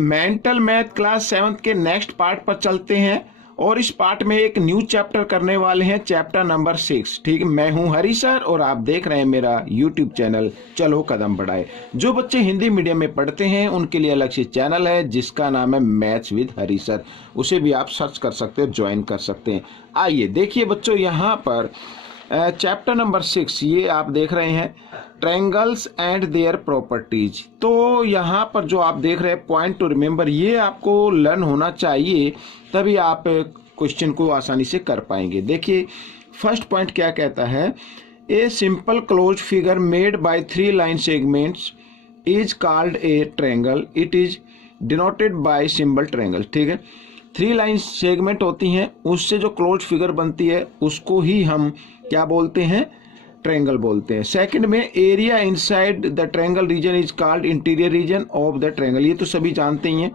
Mental math class 7th के next part पर चलते हैं और इस पार्ट में एक न्यू चैप्टर करने वाले हैं, चैप्टर नंबर 6। ठीक है, मैं हूं हरी सर और आप देख रहे हैं मेरा यूट्यूब चैनल चलो कदम बढ़ाए। जो बच्चे हिंदी मीडियम में पढ़ते हैं उनके लिए अलग से चैनल है जिसका नाम है मैथ्स विद हरी सर, उसे भी आप सर्च कर सकते हो, ज्वाइन कर सकते हैं। आइए देखिए बच्चों, यहाँ पर चैप्टर नंबर 6 ये आप देख रहे हैं, ट्रायंगल्स एंड देयर प्रॉपर्टीज। तो यहाँ पर जो आप देख रहे हैं पॉइंट टू रिमेंबर, ये आपको लर्न होना चाहिए, तभी आप क्वेश्चन को आसानी से कर पाएंगे। देखिए फर्स्ट पॉइंट क्या कहता है, a simple close figure made by 3 line segments is called a triangle, it is denoted by symbol triangle. ठीक है, 3 लाइन सेगमेंट होती हैं, उससे जो क्लोज फिगर बनती है उसको ही हम क्या बोलते हैं, ट्रायंगल बोलते हैं। सेकंड में area inside the triangle region is called interior region of the triangle, ये तो सभी जानते ही हैं।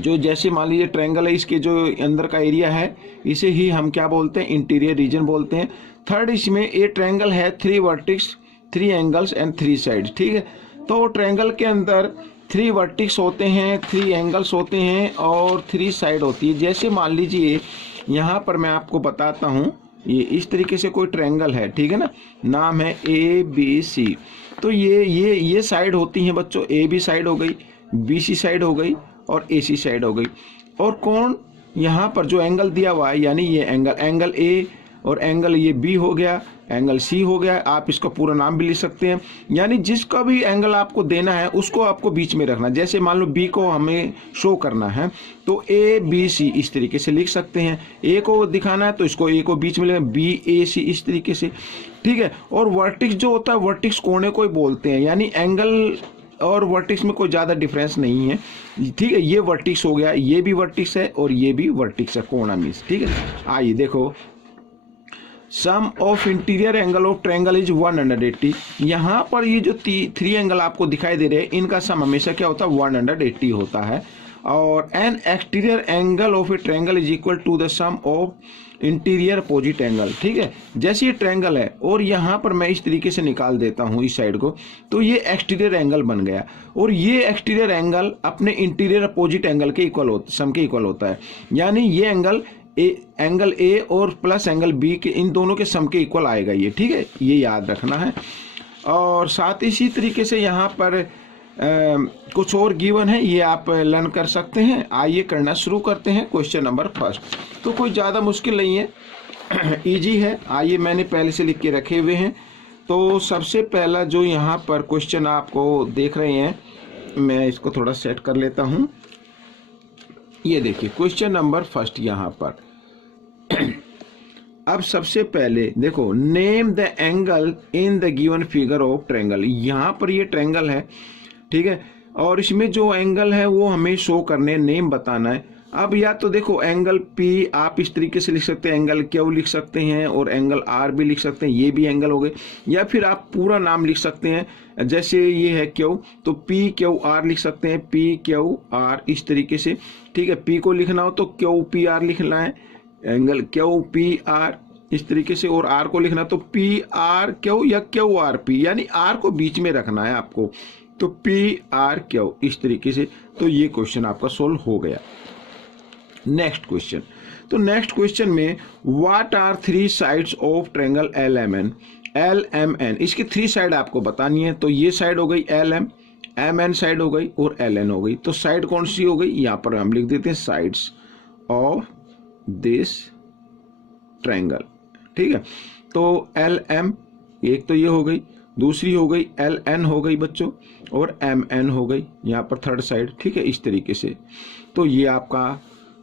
जो जैसे मान लीजिए ट्रायंगल है, इसके जो अंदर का एरिया है इसे ही हम क्या बोलते हैं, इंटीरियर रीजन बोलते हैं। थर्ड, इसमें ए ट्रायंगल है 3 वर्टिक्स 3 एंगल्स एंड 3 साइड्स। ठीक है, तो ट्रायंगल के अंदर 3 वर्टिक्स होते हैं, 3 एंगल्स होते हैं और 3 साइड होती है। जैसे मान लीजिए यहाँ पर मैं आपको बताता हूँ, ये इस तरीके से कोई ट्रायंगल है, ठीक है ना, नाम है ABC। तो ये साइड होती हैं बच्चों, AB साइड हो गई, BC साइड हो गई और AC साइड हो गई। और कौन यहाँ पर जो एंगल दिया हुआ है, यानी ये एंगल A और एंगल ये B हो गया, एंगल C हो गया, आप इसका पूरा नाम भी लिख सकते हैं। यानी जिसका भी एंगल आपको देना है उसको आपको बीच में रखना। जैसे मान लो B को हमें शो करना है तो ABC इस तरीके से लिख सकते हैं, A को दिखाना है तो इसको A को बीच में लेना, BAC इस तरीके से। ठीक है, और वर्टिक्स जो होता है, वर्टिक्स कोने को ही बोलते हैं, यानी एंगल और वर्टिक्स में कोई ज़्यादा डिफरेंस नहीं है। ठीक है, ये वर्टिक्स हो गया, ये भी वर्टिक्स है और ये भी वर्टिक्स है, कोना मीन्स। ठीक है, आइए देखो, sum of interior angle of triangle is 180। यहाँ पर ये जो 3 एंगल आपको दिखाई दे रहे हैं, इनका सम हमेशा क्या होता है, 180 होता है। और an exterior angle of a triangle is equal to the sum of interior opposite angle. ठीक है, जैसे ये ट्रायंगल है और यहाँ पर मैं इस तरीके से निकाल देता हूँ इस साइड को, तो ये एक्सटीरियर एंगल बन गया और ये एक्सटीरियर एंगल अपने इंटीरियर अपोजिट एंगल के इक्वल सम के इक्वल होता है। यानी ये एंगल ए और प्लस एंगल बी के, इन दोनों के सम के इक्वल आएगा ये। ठीक है, ये याद रखना है। और साथ इसी तरीके से यहाँ पर कुछ और गिवन है, ये आप लर्न कर सकते हैं। आइए करना शुरू करते हैं। क्वेश्चन नंबर फर्स्ट तो कोई ज़्यादा मुश्किल नहीं है, इजी है। आइए, मैंने पहले से लिख के रखे हुए हैं। तो सबसे पहला जो यहाँ पर क्वेश्चन आपको देख रहे हैं, मैं इसको थोड़ा सेट कर लेता हूँ। ये देखिए क्वेश्चन नंबर फर्स्ट यहाँ पर अब सबसे पहले देखो, name the angle in the given figure of triangle. यहाँ पर ये ट्रायंगल है, ठीक है, और इसमें जो एंगल है वो हमें शो करने, नेम बताना है। अब या तो देखो एंगल P आप इस तरीके से लिख सकते हैं, एंगल Q लिख सकते हैं और एंगल R भी लिख सकते हैं, ये भी एंगल हो गए। या फिर आप पूरा नाम लिख सकते हैं, जैसे ये है Q तो PQR लिख सकते हैं, PQR इस तरीके से। ठीक है, P को लिखना हो तो QPR लिखना है, एंगल QPR इस तरीके से, और R को लिखना तो PRQ या QRP, यानी R को बीच में रखना है आपको, तो PRQ इस तरीके से। तो ये क्वेश्चन आपका सोल्व हो गया। नेक्स्ट क्वेश्चन, तो नेक्स्ट क्वेश्चन में what are 3 sides of triangle LMN, इसकी 3 साइड आपको बतानी है। तो ये साइड हो गई LM, MN साइड हो गई और LN हो गई। तो साइड कौन सी हो गई, यहाँ पर हम लिख देते हैं साइड्स ऑफ दिस ट्रायंगल। ठीक है, तो LM एक तो ये हो गई, दूसरी हो गई LN हो गई बच्चों, और MN हो गई यहाँ पर थर्ड साइड। ठीक है, इस तरीके से। तो ये आपका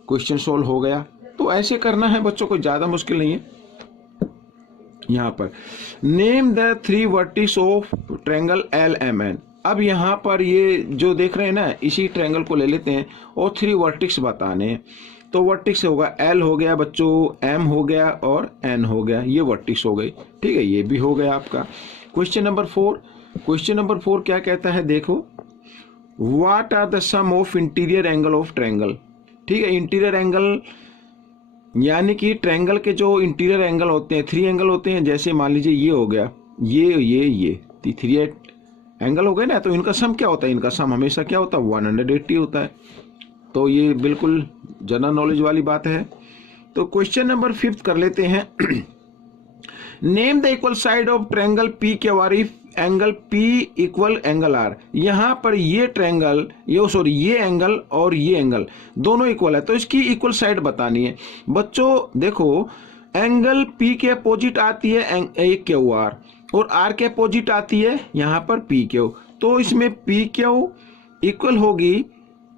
क्वेश्चन सोल्व हो गया। तो ऐसे करना है बच्चों, कोई ज़्यादा मुश्किल नहीं है। यहाँ पर name the 3 vertices of triangle LMN। अब यहाँ पर ये जो देख रहे हैं ना, इसी ट्रायंगल को ले लेते हैं और 3 वर्टिक्स बताने हैं। तो वर्टिक्स होगा L हो गया बच्चों, M हो गया और N हो गया, ये वर्टिक्स हो गई। ठीक है, ये भी हो गया आपका। क्वेश्चन नंबर 4, क्वेश्चन नंबर 4 क्या कहता है, देखो, what are the sum of interior angle of triangle. ठीक है, इंटीरियर एंगल यानी कि ट्रायंगल के जो इंटीरियर एंगल होते हैं, 3 एंगल होते हैं। जैसे मान लीजिए ये हो गया, ये 3 एंगल हो गए ना, तो इनका सम क्या होता है, इनका सम हमेशा क्या होता है 180 होता है। तो ये बिल्कुल जनरल नॉलेज वाली बात है। तो क्वेश्चन नंबर 5 कर लेते हैं। Name the equal side of triangle P Q R if angle P equal angle R. यहां पर ये ट्रायंगल, ये एंगल और ये एंगल दोनों इक्वल है, तो इसकी इक्वल साइड बतानी है। बच्चों देखो, एंगल पी के अपोजिट आती है एक क्यू आर, और आर के अपोजिट आती है यहां पर पी क्यू। तो इसमें पी क्यू इक्वल होगी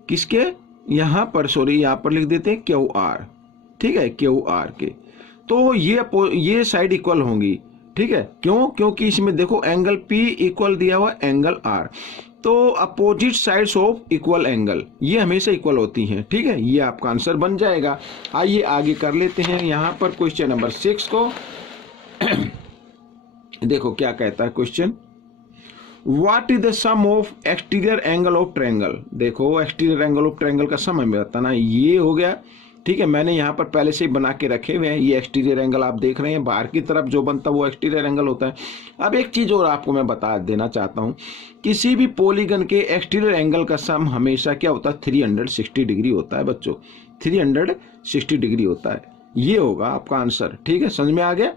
किसके, यहां पर लिख देते हैं क्यू आर, ठीक है, क्यू आर के। तो ये साइड इक्वल होंगी, ठीक है। क्यों, क्योंकि इसमें देखो एंगल P इक्वल दिया हुआ एंगल R, तो opposite sides of equal angle ये हमेशा इक्वल होती हैं, ठीक है। ये आपका आंसर बन जाएगा। आइए आगे कर लेते हैं यहाँ पर क्वेश्चन नंबर 6 को। देखो क्या कहता है question, what is the sum of exterior angle of triangle. देखो एक्सटीरियर एंगल ऑफ ट्रायंगल का सम हमें बताना, ये हो गया, ठीक है। मैंने यहाँ पर पहले से ही बना के रखे हुए हैं। ये एक्सटीरियर एंगल आप देख रहे हैं, बाहर की तरफ जो बनता है वो एक्सटीरियर एंगल होता है। अब एक चीज और आपको मैं बता देना चाहता हूँ, किसी भी पॉलीगन के एक्सटीरियर एंगल का सम हमेशा क्या होता है 360 डिग्री होता है बच्चों, 360 डिग्री होता है। ये होगा आपका आंसर, ठीक है, समझ में आ गया।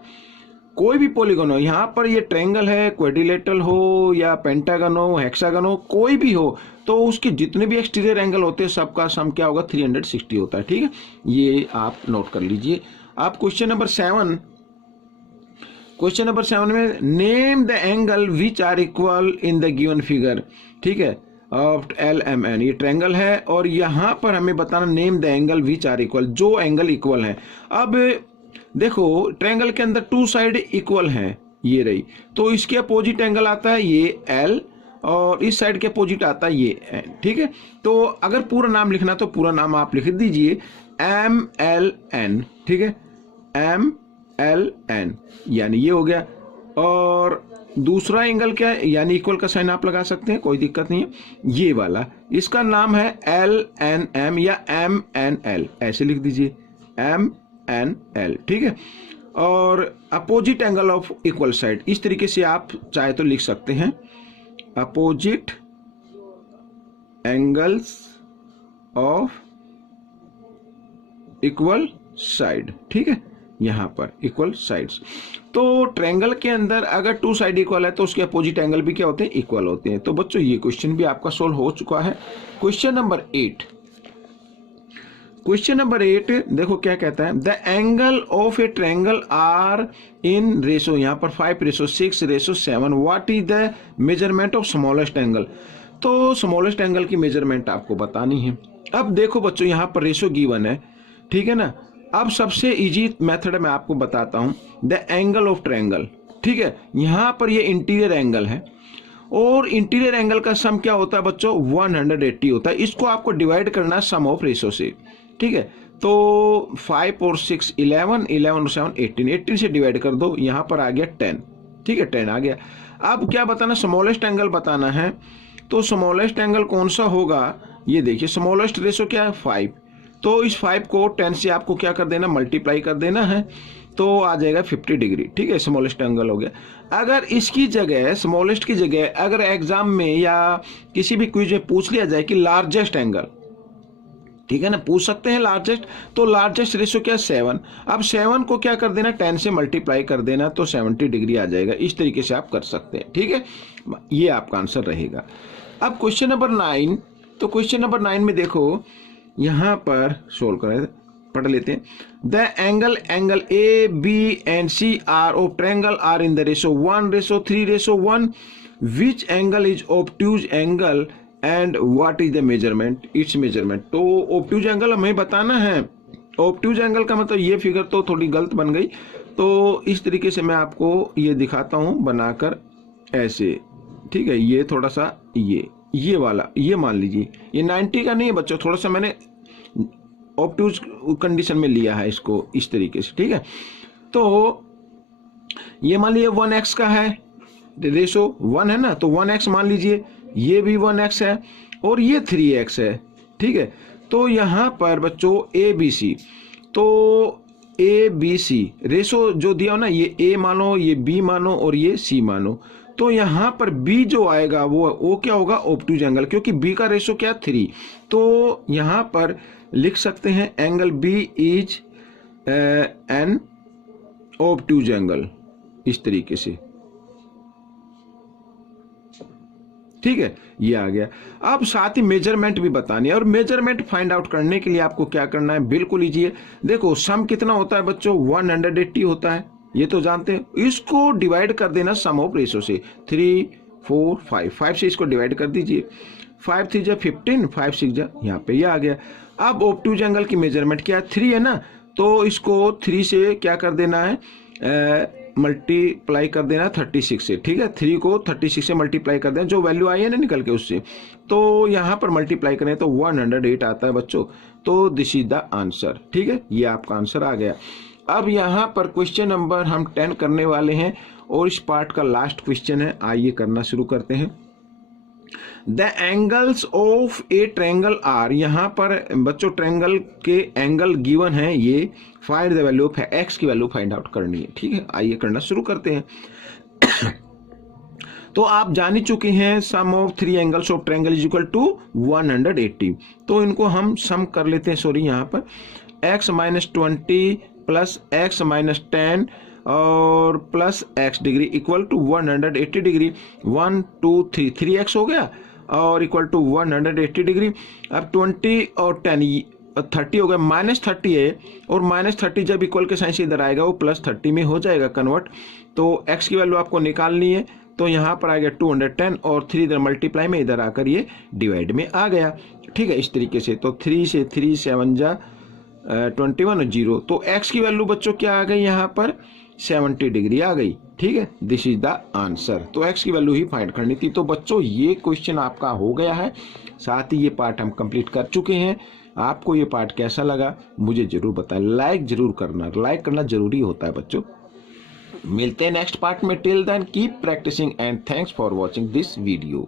कोई भी पॉलीगन हो, यहाँ पर ये ट्रायंगल है, क्वाड्रिलेटरल हो या पेंटागन हो, हेक्सागन हो, कोई भी हो, तो उसके जितने भी एक्सटीरियर एंगल होते हैं सबका सम क्या होगा 360 होता है, ठीक है। ये आप नोट कर लीजिए। आप क्वेश्चन नंबर 7 में name the angle which are equal in the given figure, ठीक है, ऑफ LMN। ये ट्रायंगल है और यहाँ पर हमें बताना name the angle which are equal, जो एंगल इक्वल है। अब देखो ट्रायंगल के अंदर 2 साइड इक्वल हैं, ये रही, तो इसके अपोजिट एंगल आता है ये L और इस साइड के अपोजिट आता है ये N, ठीक है। तो अगर पूरा नाम लिखना तो पूरा नाम आप लिख दीजिए MLN, ठीक है, MLN, यानी ये हो गया। और दूसरा एंगल क्या है, यानी इक्वल का साइन आप लगा सकते हैं, कोई दिक्कत नहीं है। ये वाला इसका नाम है LNM या MNL, ऐसे लिख दीजिए MNL, ठीक है। और opposite angle of equal side, इस तरीके से आप चाहे तो लिख सकते हैं, opposite angles of equal side, ठीक है, यहां पर इक्वल साइड्स। तो ट्रायंगल के अंदर अगर 2 साइड इक्वल है तो उसके अपोजिट एंगल भी क्या होते हैं, इक्वल होते हैं। तो बच्चों ये क्वेश्चन भी आपका सोल्व हो चुका है। क्वेश्चन नंबर 8 देखो क्या कहता है, the angle of a triangle are in ratio, यहाँ पर 5:6:7, what is the measurement of smallest angle. तो स्मॉलेस्ट एंगल की मेजरमेंट आपको बतानी है। अब देखो बच्चों यहाँ पर रेशो गिवन है, ठीक है ना। अब सबसे इजी मेथड मैं आपको बताता हूं, द एंगल ऑफ ट्रायंगल, ठीक है। यहां पर ये इंटीरियर एंगल है और इंटीरियर एंगल का सम क्या होता है बच्चों 180 होता है। इसको आपको डिवाइड करना है सम ऑफ रेशो से, ठीक है। तो 5 और 6 11, 11 और 7 18, 18 से डिवाइड कर दो, यहां पर आ गया 10, ठीक है, 10 आ गया। अब क्या बताना, स्मॉलेस्ट एंगल बताना है। तो स्मॉलेस्ट एंगल कौन सा होगा, ये देखिए, स्मॉलेस्ट रेशो क्या है 5, तो इस 5 को 10 से आपको क्या कर देना, मल्टीप्लाई कर देना है, तो आ जाएगा 50 डिग्री, ठीक है, स्मॉलेस्ट एंगल हो गया। अगर इसकी जगह, स्मॉलेस्ट की जगह अगर एग्जाम में या किसी भी क्विज में पूछ लिया जाए कि लार्जेस्ट एंगल, ठीक है ना, पूछ सकते हैं लार्जेस्ट, तो लार्जेस्ट रेशो क्या 7। अब 7 को क्या कर देना, 10 से मल्टीप्लाई कर देना, तो 70 डिग्री आ जाएगा। इस तरीके से आप कर सकते हैं, ठीक है, ये आपका आंसर रहेगा। अब क्वेश्चन नंबर 9, तो क्वेश्चन नंबर 9 में देखो यहां पर सोल्व करें, पढ़ लेते हैं। The angle ABNC are of triangle are in the ratio 1:3:1, which angle is obtuse angle and what is the measurement, it's measurement. तो ऑब्ट्यूज एंगल हमें बताना है। ऑब्ट्यूज एंगल का मतलब ये फिगर तो थोड़ी गलत बन गई, तो इस तरीके से मैं आपको ये दिखाता हूं बनाकर ऐसे, ठीक है। ये थोड़ा सा ये वाला, ये मान लीजिए ये 90 का नहीं है बच्चों, थोड़ा सा मैंने ऑब्ट्यूज कंडीशन में लिया है इसको इस तरीके से, ठीक है। तो ये मान लीजिए 1x का है, रेशो 1 है ना, तो 1x मान लीजिए, ये भी 1x है और ये 3x है, ठीक है। तो यहां पर बच्चों ABC, तो ABC रेशो जो दिया हो ना, ये A मानो, ये B मानो और ये C मानो, तो यहाँ पर बी जो आएगा वो क्या होगा, ऑब्टूज एंगल, क्योंकि बी का रेशो क्या 3। तो यहाँ पर लिख सकते हैं angle B is an obtuse angle, इस तरीके से। ठीक है, ये आ गया। अब साथ ही मेजरमेंट भी बतानी है, और मेजरमेंट फाइंड आउट करने के लिए आपको क्या करना है, बिल्कुल इजी है। देखो सम कितना होता है बच्चों, 180 होता है, ये तो जानते हैं। इसको डिवाइड कर देना सम ऑफ रेशो से, 3 4 5 से इसको डिवाइड कर दीजिए। 5 3 जा 15, 5 6 जा, यहाँ पे ये आ गया। अब ऑब्टूज एंगल की मेजरमेंट क्या है, 3 है ना, तो इसको 3 से क्या कर देना है, मल्टीप्लाई कर देना 36 से। ठीक है, 3 को 36 से मल्टीप्लाई कर देना, जो वैल्यू आई है ना निकल के उससे, तो यहाँ पर मल्टीप्लाई करें तो 108 आता है बच्चों। तो दिस इज द आंसर। ठीक है, ये आपका आंसर आ गया। अब यहाँ पर क्वेश्चन नंबर हम 10 करने वाले हैं, और इस पार्ट का लास्ट क्वेश्चन है, आइए करना शुरू करते हैं। The angles of a triangle are, यहाँ पर बच्चों ट्रायंगल के एंगल गिवन है, ये find the value of X की वैल्यू फाइंड आउट करनी है। ठीक है, आइए करना शुरू करते हैं। तो आप जान ही चुके हैं sum of 3 angles of triangle is equal to 180। तो इनको हम सम कर लेते हैं, सॉरी यहाँ पर x minus 20 plus x minus 10 और plus x degree equal to 180 degree. 1 2 3 3x हो गया और इक्वल टू 180 डिग्री। अब 20 और 10 30 हो गया, माइनस 30 है, और माइनस 30 जब इक्वल के साइन से इधर आएगा वो प्लस 30 में हो जाएगा कन्वर्ट। तो x की वैल्यू आपको निकालनी है, तो यहाँ पर आ गया 210 और 3 इधर मल्टीप्लाई में इधर आकर ये डिवाइड में आ गया। ठीक है, इस तरीके से। तो 3 से 3 7 जा 21 और 0, तो x की वैल्यू बच्चों क्या आ गई, यहाँ पर 70 डिग्री आ गई। ठीक है, दिस इज द आंसर। तो x की वैल्यू ही फाइंड करनी थी। तो बच्चों ये क्वेश्चन आपका हो गया है, साथ ही ये पार्ट हम कंप्लीट कर चुके हैं। आपको ये पार्ट कैसा लगा मुझे जरूर बताएं, लाइक जरूर करना, लाइक करना जरूरी होता है बच्चों। मिलते हैं नेक्स्ट पार्ट में, till then keep practising and thanks for watching this video.